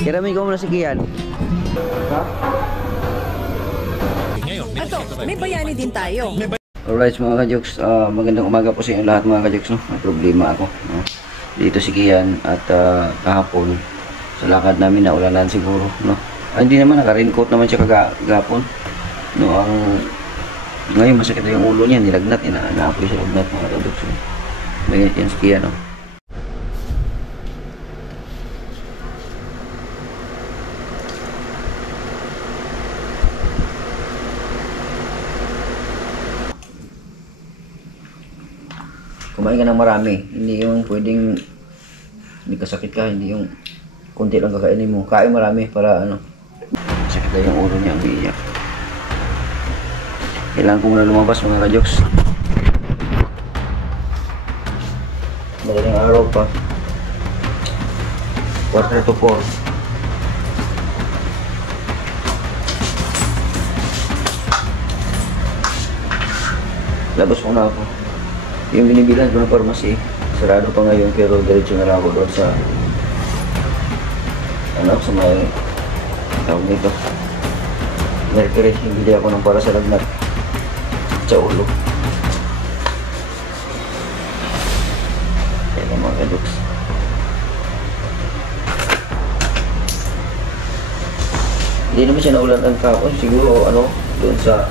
Kiramin ko muna si Kian. Ito, may bayani din tayo. Alright mga ka-jokes, magandang umaga po sa inyo lahat mga ka-jokes, no? May problema ako, no? Dito si Kian at kahapon sa lakad namin na ulanan siguro, no? Hindi naman, naka-raincoat naman siya kagapon, no? Ngayon masakit na yung ulo niya, nilagnat, inaapoy sa lagnat mga ka-jokes, no? May ganit yan si Kian, no? Kumain ka ng marami, hindi yung pwedeng hindi kasakit ka, hindi yung konti lang kakainin mo. Kain marami para ano, sakit na yung ulo niya, umiiyak. Kailangan ko muna lumabas mga ka-jokes. Madaling araw pa, 3:45. Labas muna ako. Yung binibilan ko ng pharmacy, sarado pa ngayon pero diretso na lang ako doon sa sa may tawag nito Mercury. Bili ako ng para sa lagnat sa ulo. Kaya mga ka-jokes, hindi naman siya naulan ang kapon, siguro doon sa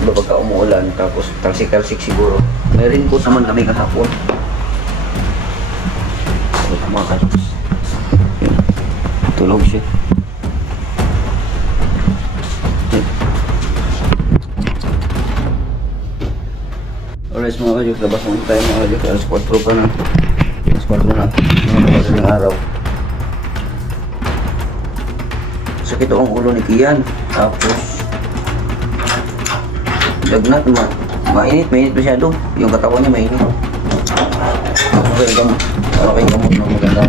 pagka umuulan tapos talsik-talsik siguro. May raincoat naman kami kahapon. Mga ka-jokes, tulog siya. Alright mga ka-jokes, labas muna tayo mga ka-jokes. Alas 4 pa na. Alas 4 na. Mga ng araw. Sakit ang ulo ni Kian. Tapos lagnat, mainit masyado. Yung katawan niya mainit. Okay, gamot. Okay, gamot na maganda.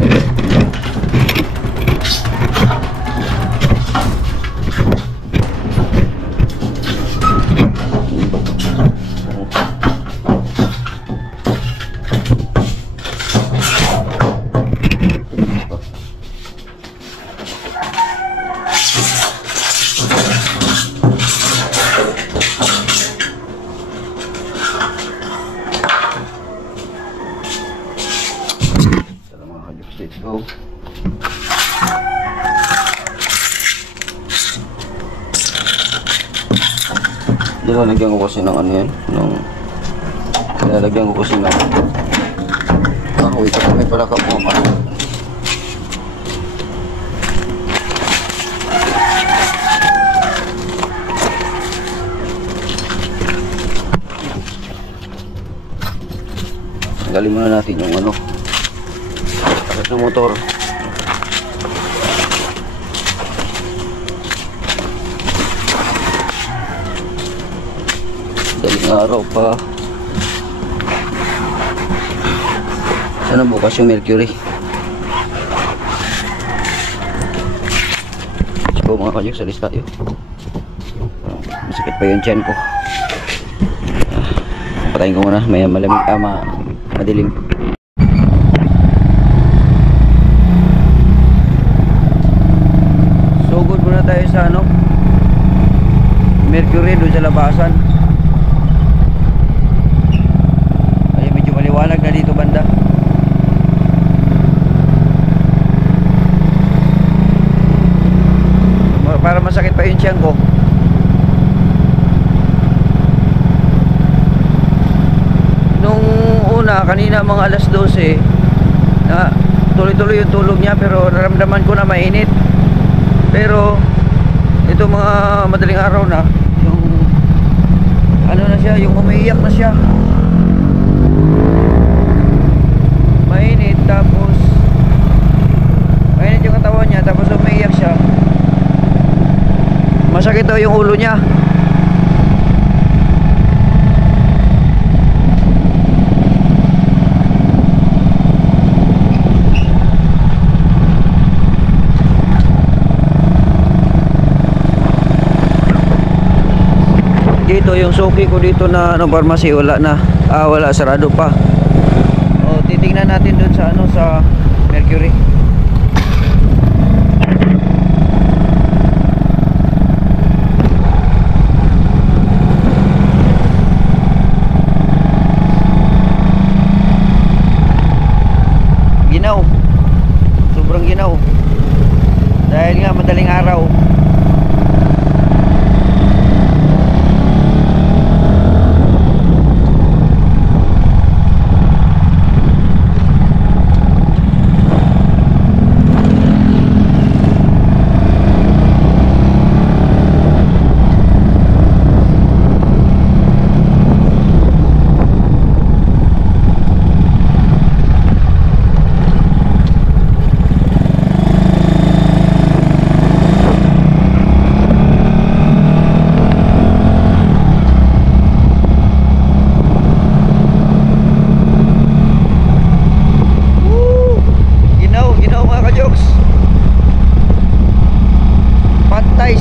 Let's go. Nilalagyan ko kasi ng ano yan, nilalagyan ko kasi ng kahoy, kasi may palaka po ako. Tanggalin muna natin yung ng motor. Daling araw pa. Sana bukas yung Mercury. Let's go mga ka-jokes, alis tayo. Masakit pa yung tiyan ko. Patayin ko muna, may malamig, madilim. Tayo sa Mercury doon sa labasan. Ay medyo maliwanag na dito banda. Para masakit pa yung tiyan ko. Nung una kanina mga alas 12 na tuloy-tuloy yung tulog niya pero naramdaman ko na mainit. Pero ito mga madaling araw na, yung na siya, yung umiiyak na siya. Mainit, tapos mainit yung katawan niya, tapos umiiyak siya. Masakit daw yung ulo niya. Dito yung suki ko dito na pharmacy wala na. Wala, sarado pa. O titingnan natin doon sa sa Mercury. malinaw. Dahil nga madaling araw.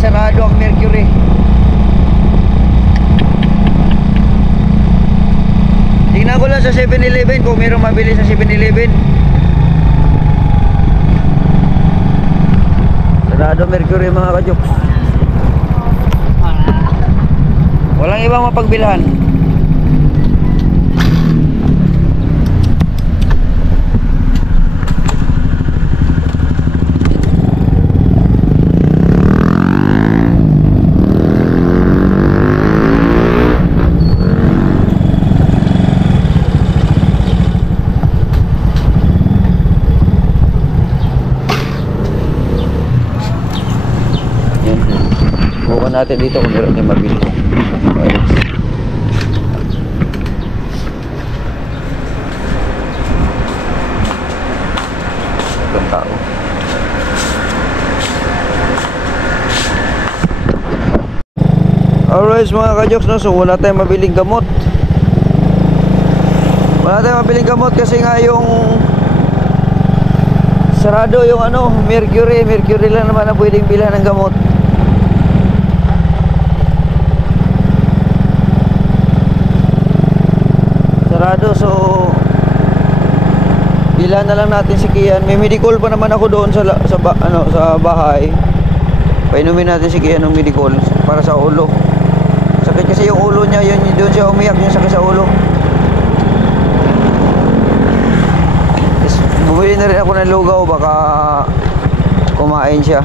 Sarado ang Mercury. Tingnan ko lang sa 7-Eleven kung mayroong mabili sa 7-Eleven. Sarado Mercury mga kajoks. Walang ibang mapagbilhan. Bukan natin dito kung meron tayong mabili. Itong tao. Alright mga kajoks, no? So wala tayong mabiling gamot. Wala tayong mabiling gamot kasi nga yung sarado yung ano, Mercury lang naman ang pwedeng bilhan ng gamot. Sarado, so bilhan na lang natin si Kian. May medical pa naman ako doon sa bahay. Painumin natin si Kian ng medical para sa ulo. Sakit kasi yung ulo niya, yun doon siya umiyak, yung sakit sa ulo. Bumili na rin ako ng lugaw, baka kumain siya.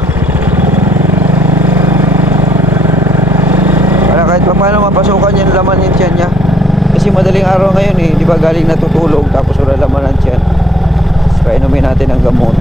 Para kahit pa paano mapasukan yung laman yung tiyan niya. Kasi madaling araw ngayon eh, di ba galing natutulog tapos wala laman ng tiyan. Kaya inumin natin ang gamot.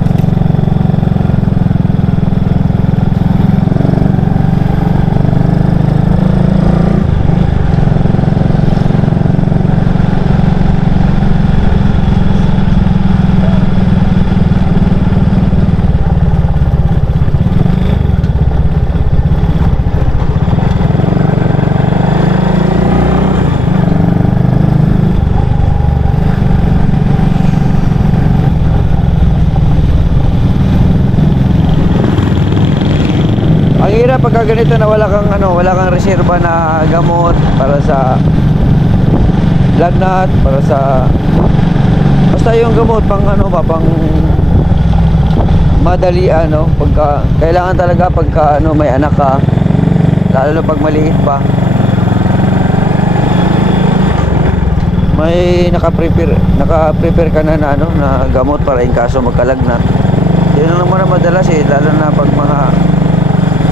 Pagka ganito na wala kang reserba na gamot para sa lagnat, para sa basta yung gamot pang pang madali pagka kailangan talaga pagka may anak ka, lalo na pag maliit pa, may naka-prepare ka na na gamot para in kaso magkalagnat. Yun lang naman madalas lalo na pag mga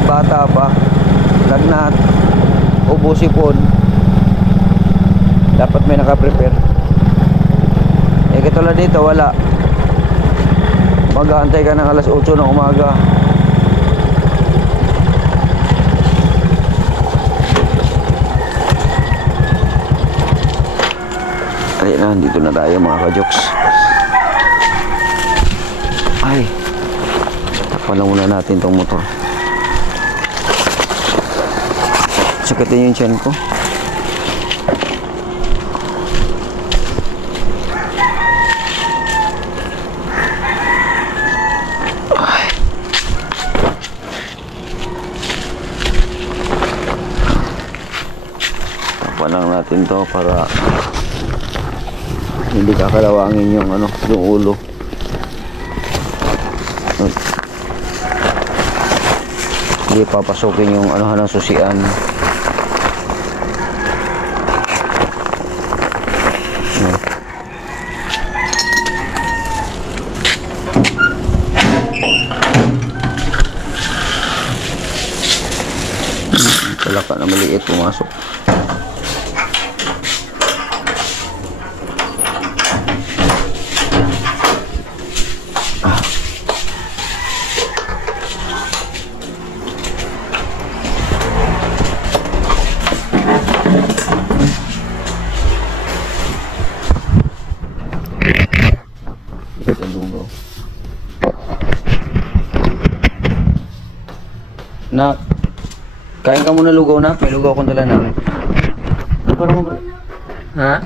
bata pa, lagnat, ubo, sipon, dapat may naka-prepare. Katulad dito wala, mag-aantay ka ng alas 8 ng umaga. Ay na, dito na tayo mga kajoks. Ay, takpan lang muna natin tong motor. Sakitin yung tiyan ko. Ay. Tapan lang natin to para hindi kakalawangin yung yung ulo. Hindi papasukin yung ng susian. na maliit pumasok. Nak, kain ka muna lugaw na. May lugaw akong dala na. Parang mo ba? Ha?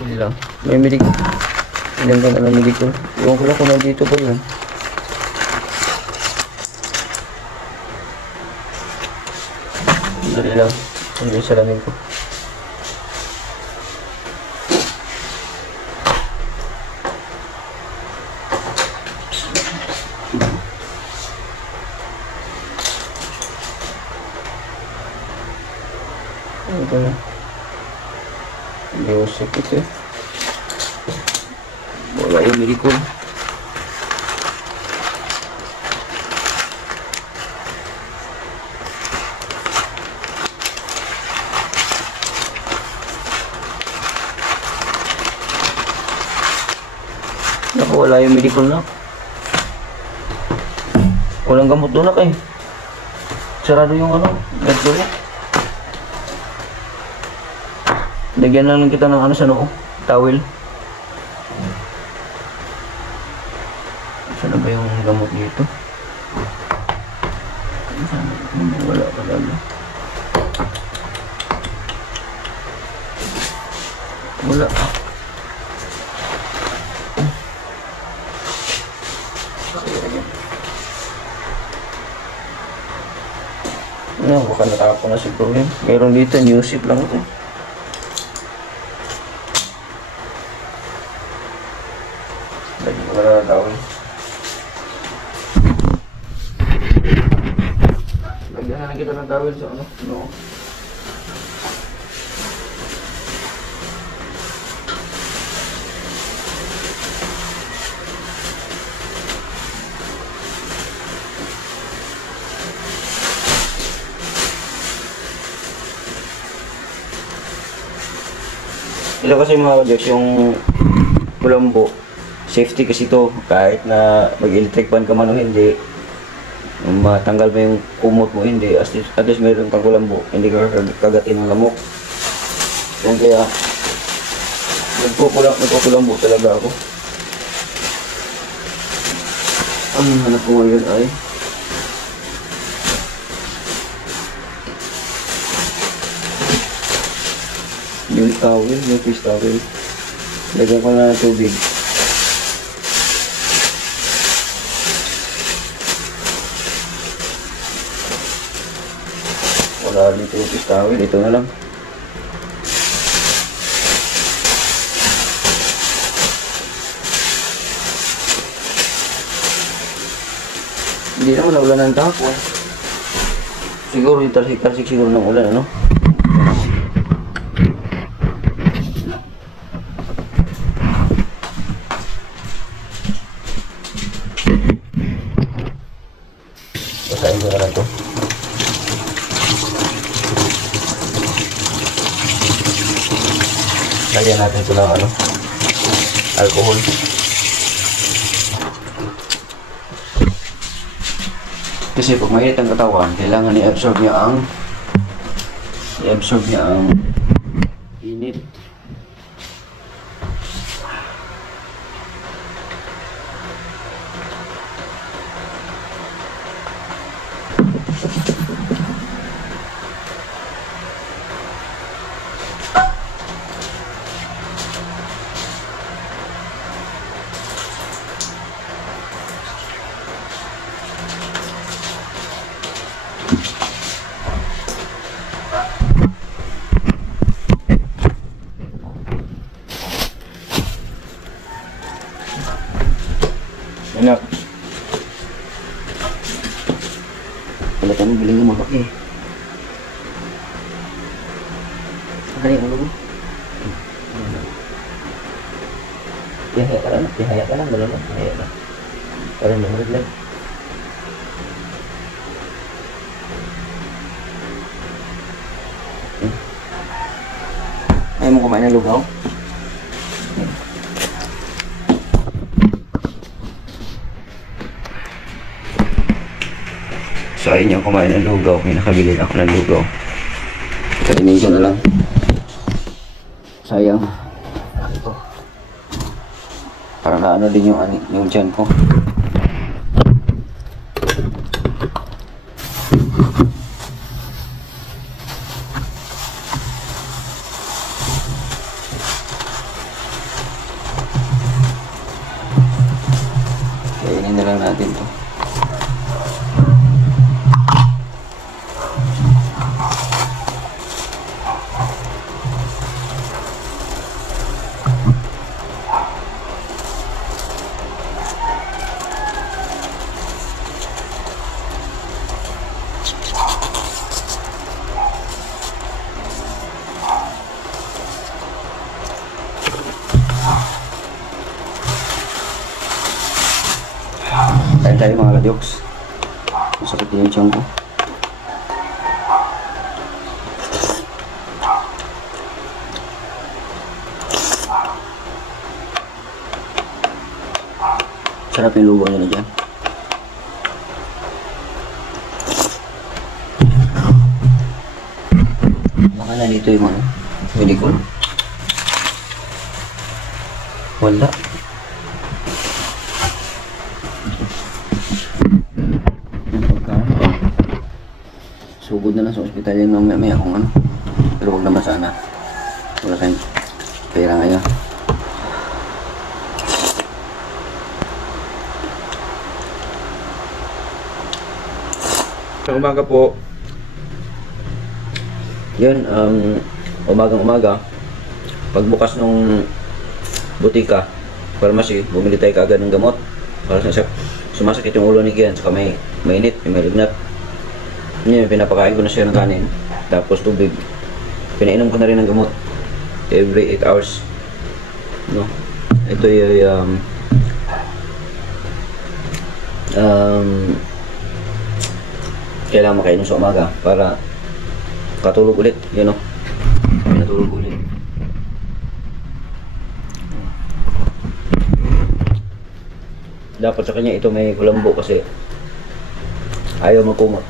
Hindi lang. May medic. Ilan ka na ng medic ko. Iwan ko lang kung nandito pa yun. Dali lang. Hindi yung salamin ko. Ano ba na? Hindi ko sakit eh. Wala yung medicol. Naku, wala yung medicol na. Walang gamot doon na kayo. Sarado yung ano, nagsulit. Lagyan na lang kita ng ano sa noo, towel. Saan na ba yung gamot dito? Wala pa talaga. Wala. Ano, baka natapon na siguro yun. Meron dito, new ship lang ito. Lagi ko na natawin. Lagyan na lang kita ng tawil sa ano? No. Ito kasi mga kadyos, yung kulambo, safety kasi ito, kahit na mag-electric fan ka man o hindi, matanggal mo yung kumot mo, hindi, at least mayroon kang kulambo, hindi ka kagatin ng lamok. Yung kaya, nagkukulambo talaga ako. Ang hanap ko ngayon ay yung towel, yung fish towel. Lagyan ko na ng tubig. Wala dito yung fish towel, ito na lang. Hindi naman naulan ng tapon. Siguro yung tarsik-tarsik siguro ng ulan, ano? Basahin ko na lang ito. Lagyan natin ito ng ano, alcohol. Kasi pag mainit ang katawan, kailangan i-absorb niya ang init. Anak. Wala tayo biling ng mabak eh. Ano yung ulo mo? Tihaya ka lang, tihaya ka lang, gano'n lang, tihaya lang. Parang lumulad lang. Ayaw mo kumain ng lugaw? So ayun yung kumain ng lugaw. May nakabili na ako ng lugaw. Kainin ko na lang. Sayang. Ito. Parang naano din yung tiyan ko. Kainin na lang natin to. Kain tayo mga kadyoks. Masakit din yung tiyan ko. Sarap yung lugaw nila dyan. Baka na dito yung ano. Pwede ko. Wala. Sugod na lang sa ospital yan mamaya kung ano. Pero huwag naman sana. Wala kayong pera ngayon. Sa umaga po. Yun, umagang-umaga. Pagbukas ng butika, pharmacy, bumili tayo kaagad ng gamot. Para sa sumasakit yung ulo ni Kian, saka may mainit, may lignat. Ngayon, pinapakain ko na siya ng kanin. Tapos tubig. Pinainom ko na rin ng gamot. Every 8 hours. No? Ito yung kailangan makainom sa umaga para katulog ulit. Yun o. Natulog ulit. Dapat sa kanya ito may kulambo kasi ayaw magkumot.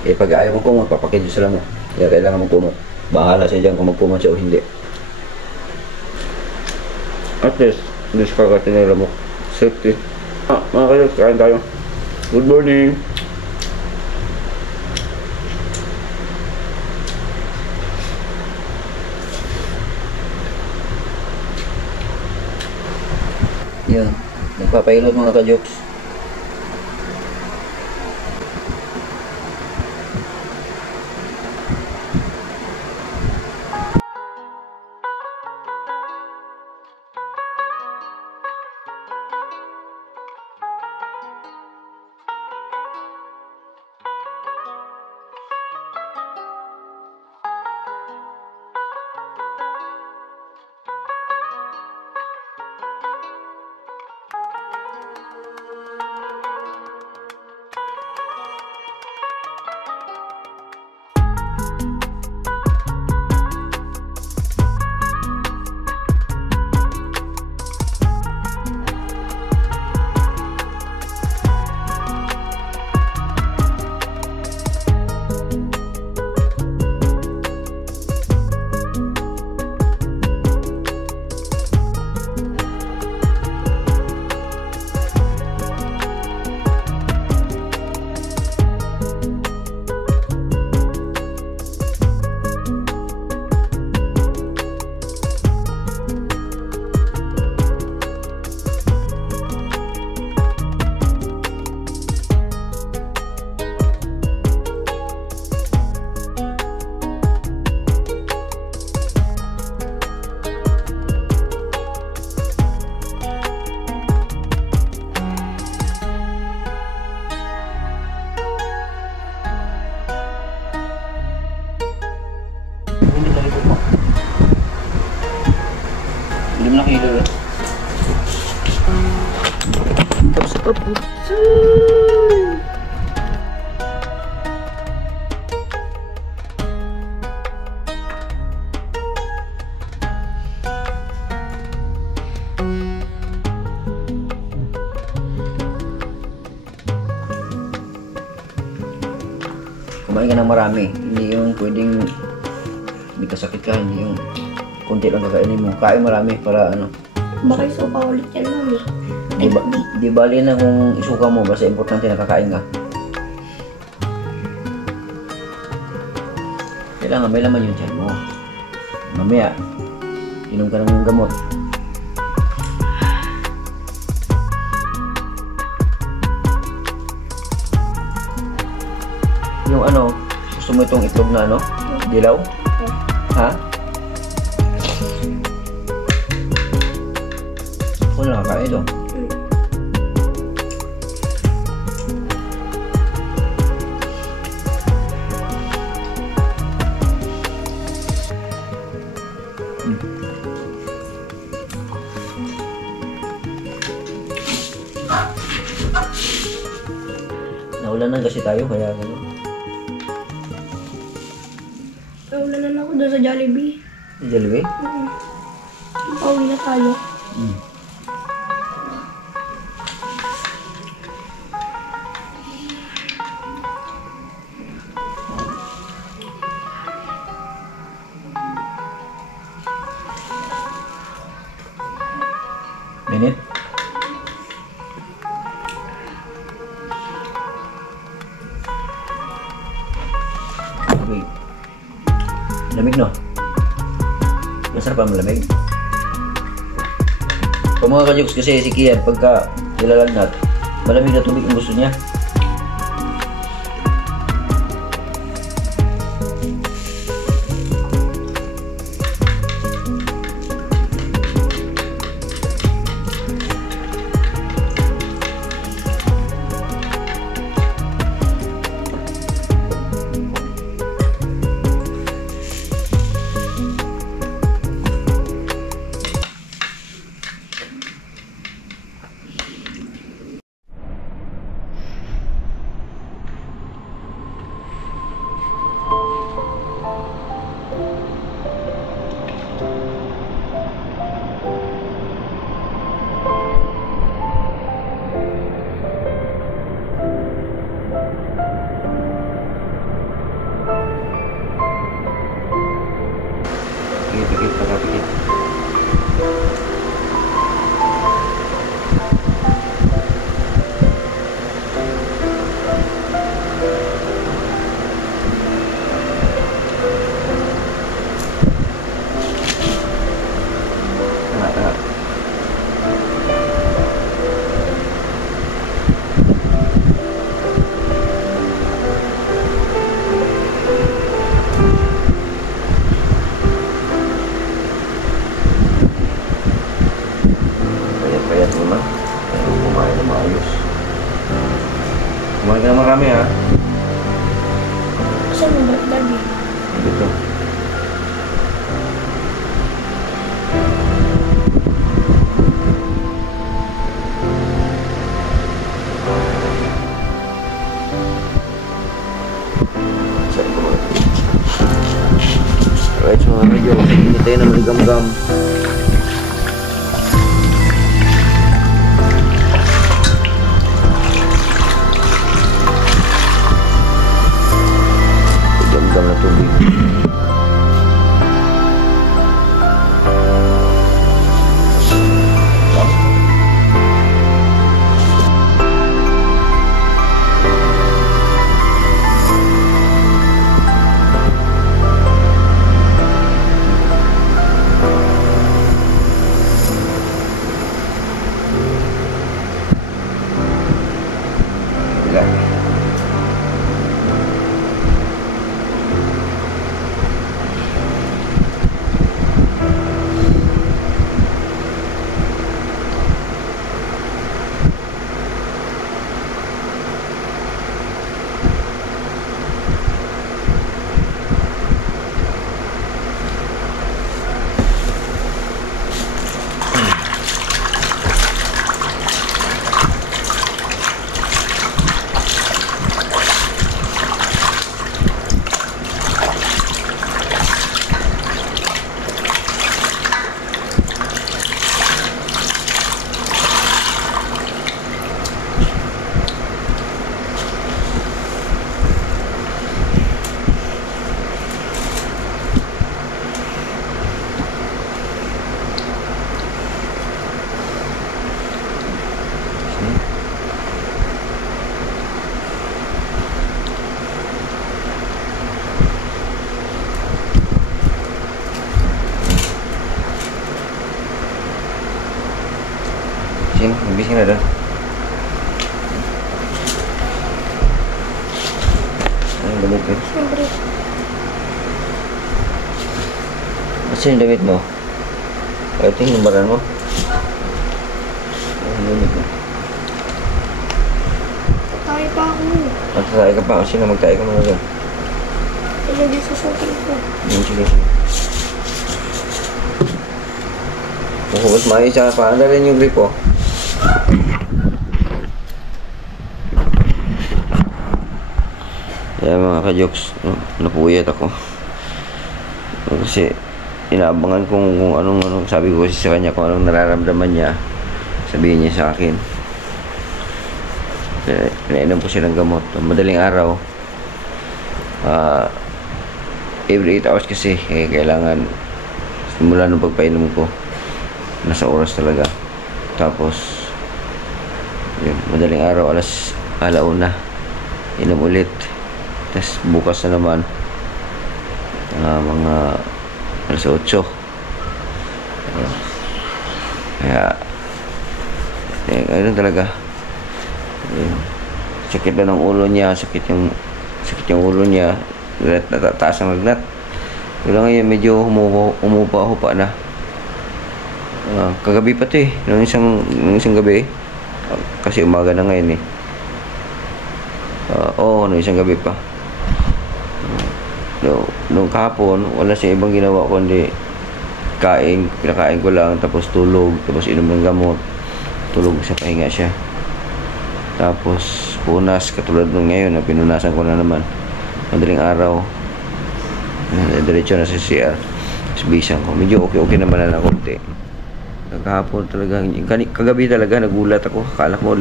Eh pag ayaw magkumot, papakidyo sila mo. Kaya kailangan magkumot. Bahala siya dyan kung magkumot siya o hindi. At least, discard nila mo. Safety. Mga kayo, kain tayo. Good morning. Yan. Nagpapailot mga ka-jokes. Hindi mo nakilo eh. Tapos tapos. Kumain ka ng marami. Hindi yung pwedeng hindi kasakit ka, hindi yung konti lang kakainin mo. Kain marami para ano. Baka isuka ulit yan, mami. Di bali na kung isuka mo, basta importante na kakain ka. Kailangan may laman yung tiyan mo. Mamaya, inom ka ng gamot. Yung ano, gusto mo itong itlog na ano? Dilaw? Ha? Ako na nakakain ito. Naulanan kasi tayo kaya ano. Wala na ako doon sa Jollibee. Jollibee? Pauwi na tayo. Minute? Wait. Lamig no? Masarap ang malamig. Pag mga kajuks kasi si Kian, pagka nilalagnat, malamig na tubig ang gusto niya. Pikit, pagkapikit. Tengah. Payat memang. Kumain na maayos. Kumain ka na marami ha. Saan mo ba lagi? Dito. Saan ko mga ito? Alright, so mga medyo hindi tayo na maligam-gam. Gam na tubig. Sino? Nabising na doon. Anong damit mo? Siyempre. Asa yung damit mo? Ito yung numbaran mo. Anong damit mo? Tayo pa ako. Magtatay ka pa. Sino magtay ka muna doon? Ano din sa shopping ko? Sige, sige. Mas maayos siya. Paano rin yung grip, oh? Kaya mga ka-jokes, napuyat ako. Kasi inaabangan kung anong sabi ko kasi sa kanya, kung anong nararamdaman niya, sabihin niya sa akin. Pinainom ko siya ng gamot. Madaling araw, every 8 hours kasi, kailangan simula nung pagpainom ko, nasa oras talaga. Tapos, yun, madaling araw, alauna, inom ulit. Tapos bukas na naman, mga alas 8. Kaya ganun talaga. Sakit na ng ulo niya, sakit yung ulo niya, natataas ang lagnat. Wala ngayon, medyo humupa na. Kagabi pa 'to eh, nung isang gabi, kasi umaga na ngayon eh. Nung isang gabi pa. Nung kahapon, wala siya ibang ginawa kundi pinakain ko lang, tapos tulog, tapos inom ng gamot, tulog sa pahinga siya. Tapos punas, katulad nung ngayon na pinunasan ko na naman. Madaling araw, diretso na sa CR. Tapos bisan ko, medyo okay naman na konti. Kahapon talaga, kagabi talaga nagulat ako. Akala ko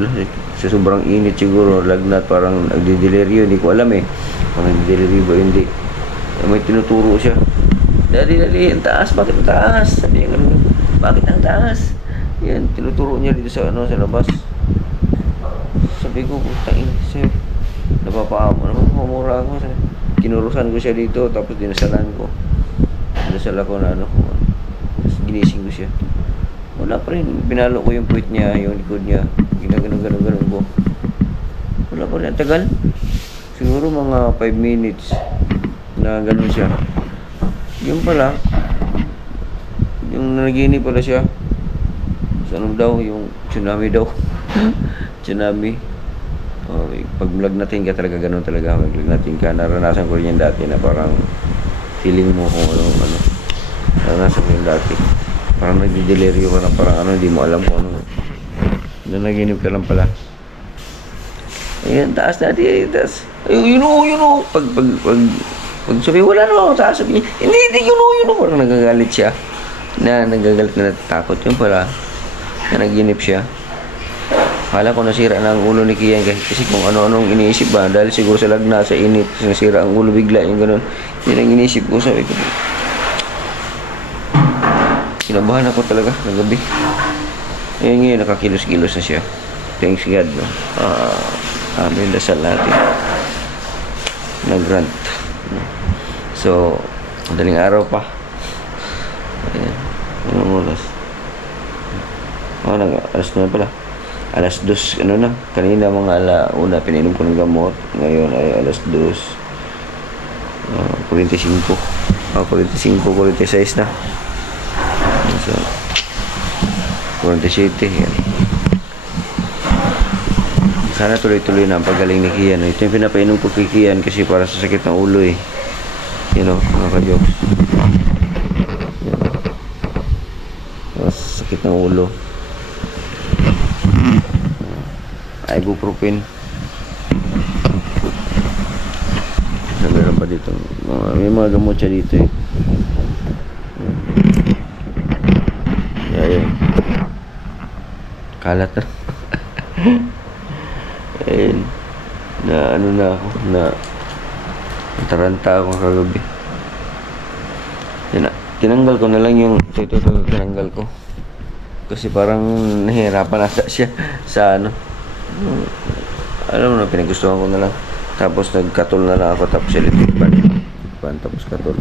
sa sobrang init siguro, lagnat, parang nagdideliryo, hindi ko alam eh. Parang nagdideliryo ba hindi. May tinuturo siya. Dali, ang taas, bakit ang taas? Sabi niya ganun, bakit ang taas? Yan, tinuturo niya dito sa labas. Sabi ko, putang ina, sir. Napapamura ako. Kinurusan ko siya dito, tapos dinasalan ko. Dinasal ako na tapos ginising ko siya. Wala pa rin. Pinalo ko yung puwit niya, yung likod niya. Ginaganon ko. Wala pa rin. Tagal. Siguro mga 5 minutes na gano'n siya. Yung pala, yung nanaginip pala siya. Ano daw? Yung tsunami daw. Tsunami. Pag lagnatin ka talaga, gano'n talaga. Pag lagnatin ka, naranasan ko rin yan dati na parang feeling mo kung ano. Naranasan ko yung dati. Parang nagdideliryo ka na, parang hindi mo alam kung ano. Nanaginip ka lang pala. Ayan, taas natin, taas. Yun o. Pag sabi, wala naman ako taas. Sabi niya, hindi, yun o. Parang nagagalit siya. Nagagalit na natatakot. Yun pala, nanaginip siya. Akala ko nasira na ang ulo ni Kian kasi kung ano-anong iniisip ba. Dahil siguro sa lagna, sa init, nasira ang ulo bigla, yung gano'n. Yun ang iniisip ko, sabi ko. Kinabahan ako talaga ng gabi. Ngayon, nakakilos-kilos na siya. Thanks God, no? Amin, dasal natin. Nag-grant. So, madaling araw pa. Ayan. Anong oras? Alas 9 pala. Alas 2, kanina mga alauna, pinainom ko ng gamot. Ngayon ay alas 2. 45. 46 na. So, 47. Yan. Sana tuloy-tuloy na ang pagaling ni Kian. Ito yung pinapainom ko kay Kian kasi para sa sakit ng ulo eh. Mga ka-jokes. Sakit ng ulo. Ibuprofen. Meron pa dito. May mga gamot siya dito eh. Ayan. Kalat na. Ayan. Na ako. Taranta ako kagabi. Tinanggal ko na lang yung ito tinanggal ko. Kasi parang nahihirapan ata siya sa alam mo na, pinagustuhan ko na lang. Tapos nagkatol na lang ako, tapos electric fan, tapos katol.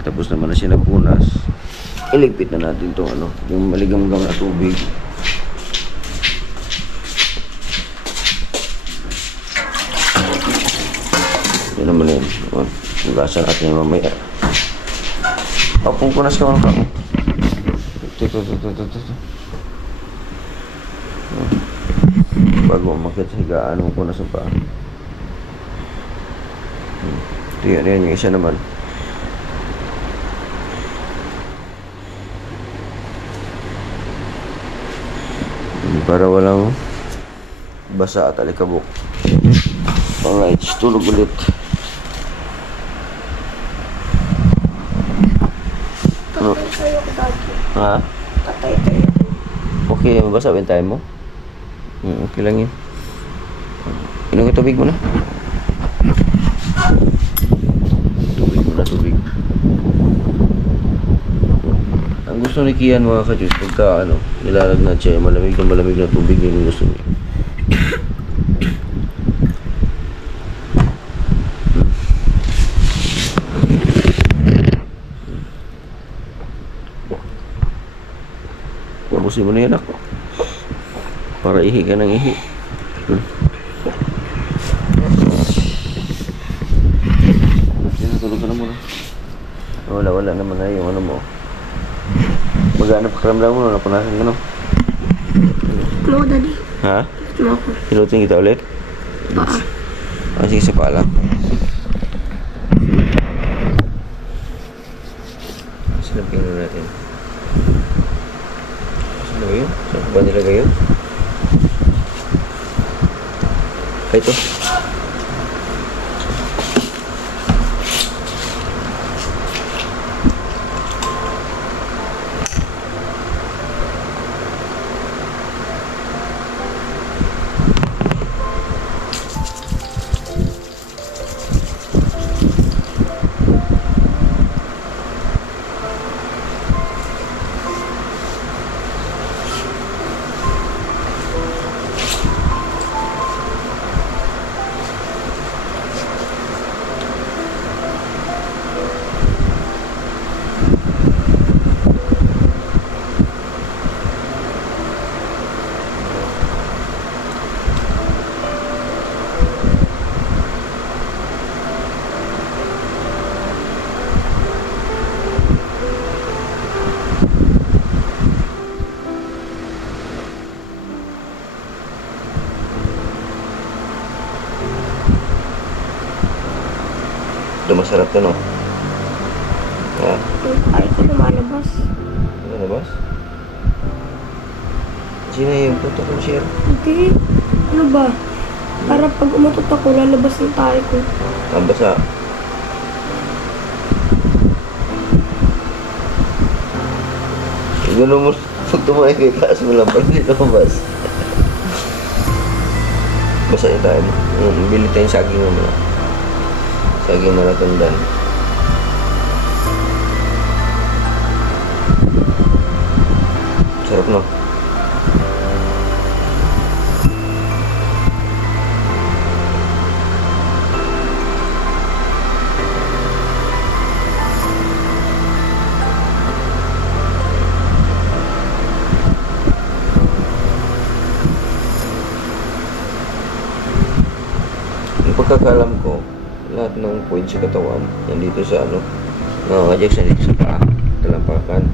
Tapos naman na siya nagpunas. iligpit na natin itong ano, yung maligamgam na tubig. Yan naman yun. Hugasan natin yung mamaya. Papupunas ka mga kamo. Ito. Bago umakit sa higaan, pupunas ang paa. Ito yan, yung isa naman. Para walang basa at alikabok. Alright, tulog ulit. Ano? Tatay tayo ko dati. Ha? Tatay tayo. Okay, mabasa ba yung time mo? Okay lang yun. Inom ka tubig mo na. Tubig. Ang gusto ni Kian mga ka-Diyos, pagka ano, nilalagnat siya, malamig na tubig yung gusto niya. Tapusin mo na yan ako. Para ihi ka ng ihi. Tulog ka na muna. Wala naman na yung ano mo. Maghanap ka karamdam mo, napunasan ka no? No, daddy. Ha? No ako. Hilutin kita ulit? Paa. Sige, sa paa lang. Sinamping na natin. Saan ba yun? Saan ba nilagay yun? Ito. Ito masarap to no? Ha? Ay ko lumalabas. Ano na boss? Sino yung puto ko share? Hindi. Ano ba? Para pag umutot ako, lalabas yung tayo ko. Ang basa. Gano'n mo pag tumayo kay taas mo lang pag dito mabas. Basa yung tayo mo. Bili tayong saging mo muna. Saging maratundan. Sarap no? Yung pagkakalam ko, lahat ng points sa katawan, nandito sa ano, nangangadyak sa dito sa paa, talampakan.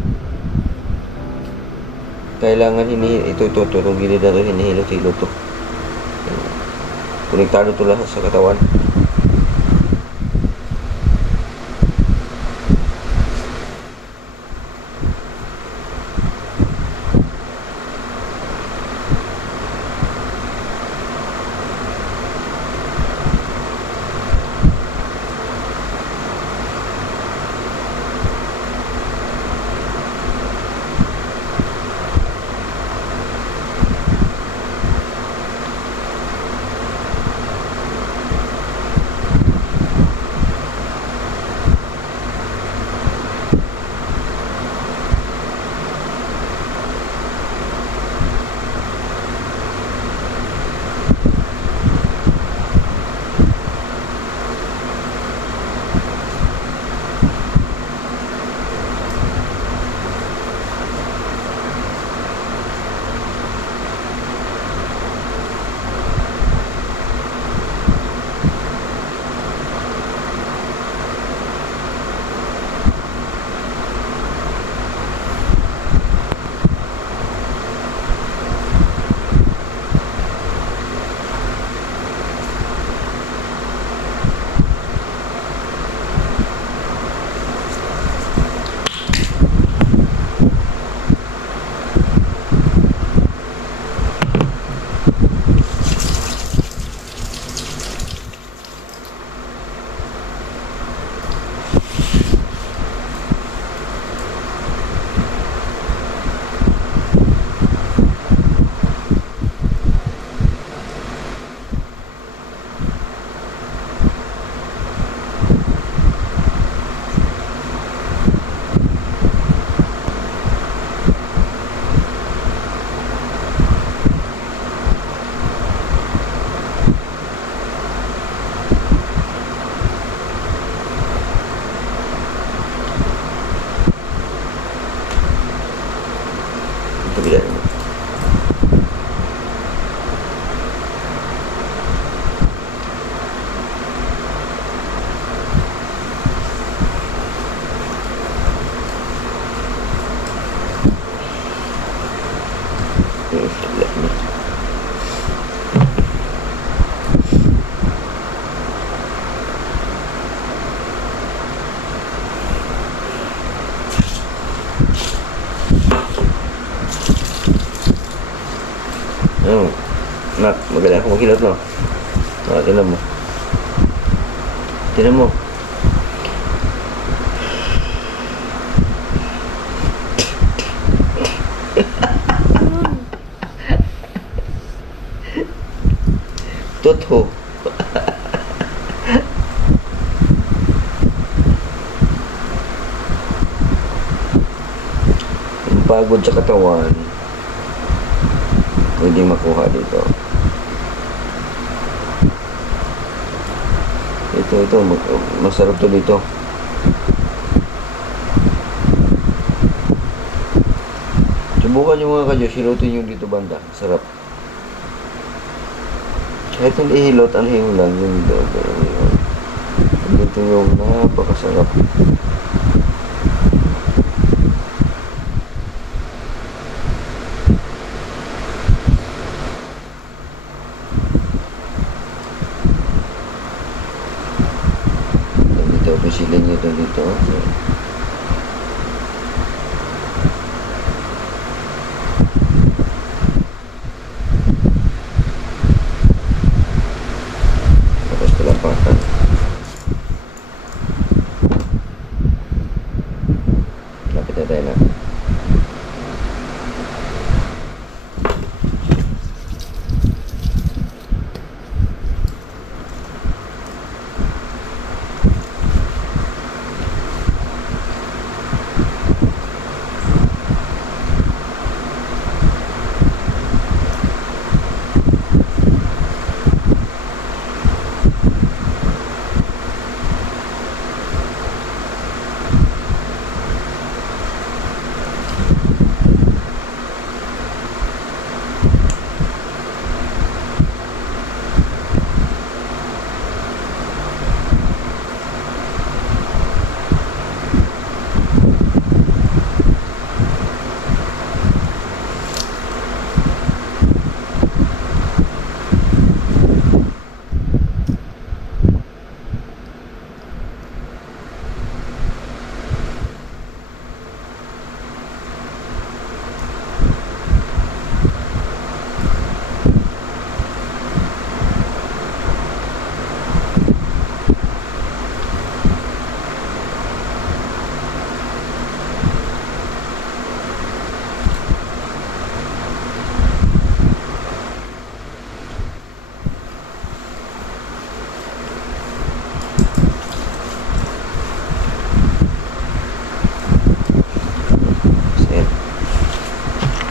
Kailangan ito, itong gilid na ito, hinihilot-hilot to. Konektado to lahat sa katawan. Kabila naman. Kabila naman. Ano? Nak, magaling ako magkilot, no? Tinan mo. Tinan mo. Totoo. Ang pagod sa katawan, hindi makuha dito. Ito, masarap to dito. Subukan nyo mga kadyo, silutin nyo dito banda. Sarap. Kahit hindi hilot, anhin lang yung dito. Dito yung napakasarap. Dito, pisilin nyo ito dito. Tapos talampakan. Lapit na tayo na.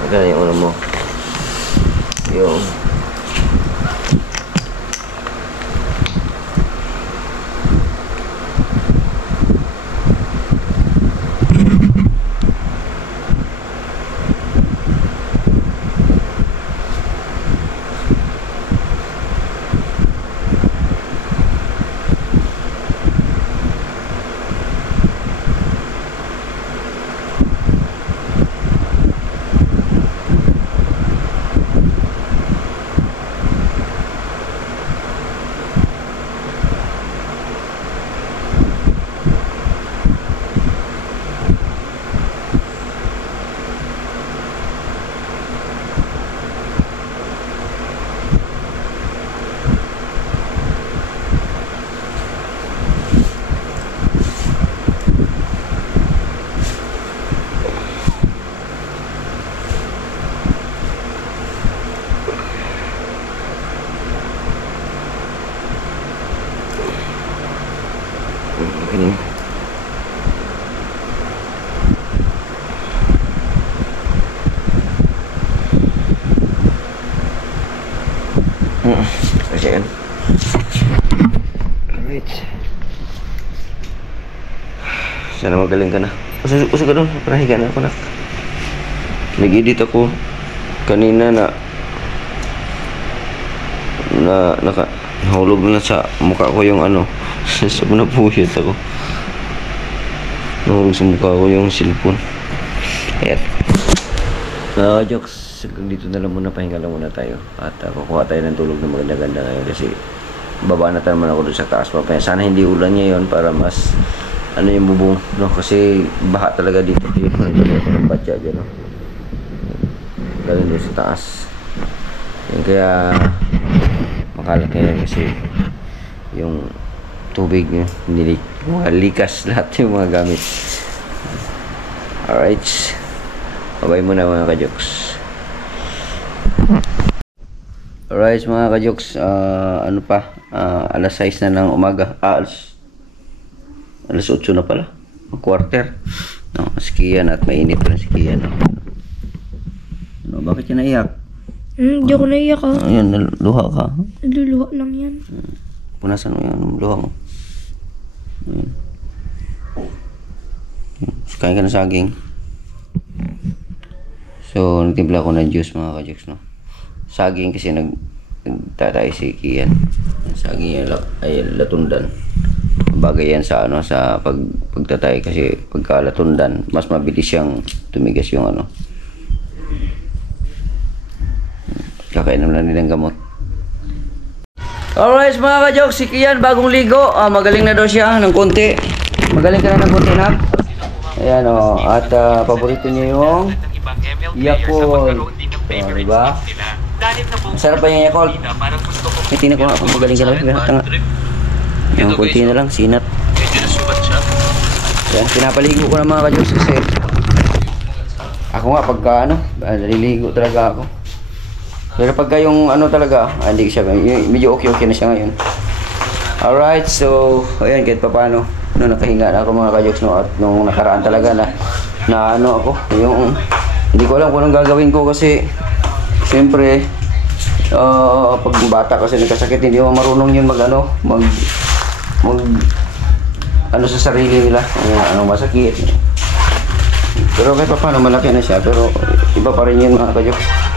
Magkano yung ano mo? Yung ganyan. Kasi yan. Alright. Sana magaling ka na. Usog ka doon. Parahiga na ako na. Nag-edit ako kanina nahulog na sa mukha ko yung ano. Sabi na puyat ako. Nahulog sa mukha ko yung cellphone. Ayan. Jokes, dito na lang muna, pahinga lang muna tayo. At kukuha tayo ng tulog na maganda-ganda ngayon kasi baba na tayo naman ako doon sa taas. Sana hindi ulan ngayon para mas ano yung bubong, no? Kasi baha talaga dito. Hindi ako ng batya dyan, no? Galing doon sa taas. Yan, kaya makalat ngayon kasi yung tubig likas lahat yung mga gamit. Alright, babay muna mga kajoks. Alright mga kajoks, ano pa, alas 6 na ng umaga, alas 8 na pala, quarter, no, skiyan at mainit pa rin skiyan, no? No, bakit yan naiyak? Di ako naiyak ah. Ayan, luha ka. Luluha lang yan. Punasan mo yung luha mo. Ayan. Kain ka ng saging. So, nagtimpla ko ng juice mga kajoks, no? Saging kasi nagtatay si Kian. Saging ay latundan. Bagay yan sa ano, sa pagtatay kasi pagka latundan, mas mabilis siyang tumigas yung ano. Kakainom lang nilang gamot. Alright mga kajoks, si Kian bagong ligo. Magaling na daw siya ng konti. Magaling ka na ng konti na. Ayan o. At paborito niya yung Yakult. Diba? Masarap pa yung Yakult. Tingnan ko nga kung magaling ka na. Yung konti na lang, sinat. Ayan, pinapaligo ko na mga kajoks kasi ako nga pagka ano, naliligo talaga ako. Pero pagka yung ano talaga, hindi siya, medyo okay na siya ngayon. Alright, so ayan, kahit pa paano, no, nakahinga na ako mga kajoks, no, at nung nakaraan talaga na ano ako, yung hindi ko alam kung anong gagawin ko kasi siyempre pag bata kasi nagkasakit, hindi mo marunong yun mag ano sa sarili nila, anong masakit. Pero kahit pa paano, malaki na siya, pero iba pa rin yun mga kajoks.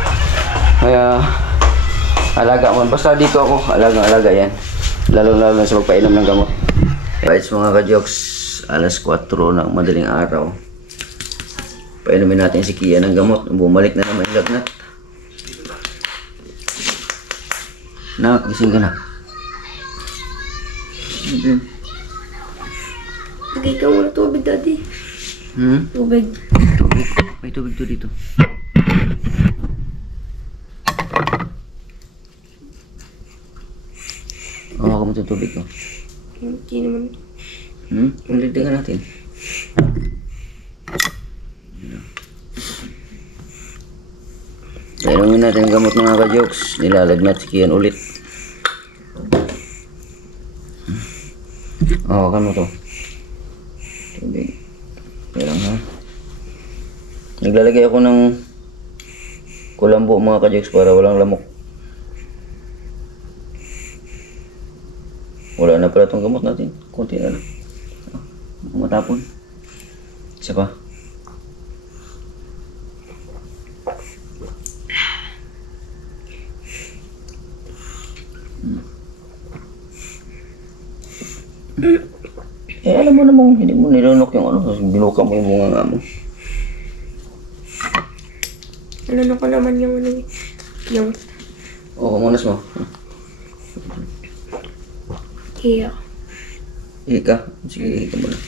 Kaya alaga mo, basta dito ako alaga yan, lalo na sa pagpainom ng gamot. Right mga kajoks, alas 4 ng madaling araw, painumin natin si Kia ng gamot. Bumalik na naman yung lagnat. Gising ka na. Lagay ka muna tubig, daddy. Tubig. May tubig to dito. Hawa ka mo itong tubig ko. Hindi naman. Pagdagdagan natin. Painumin natin ang gamot mga kajoks. Nilalagnat si Kian ulit. Hawakan mo to. Tubig. Kailang ha. Naglalagay ako ng kulambo mga kajoks para walang lamok. Wala na pala itong gamot natin. Kunti na lang. Matapon. Isa pa. Alam mo namang hindi mo nilunok yung ano. Binuka mo yung bunga nga mo. Ano ko naman yung ano yung... Oo, kamunas mo. Iya. Ika. Sige, ika mo na.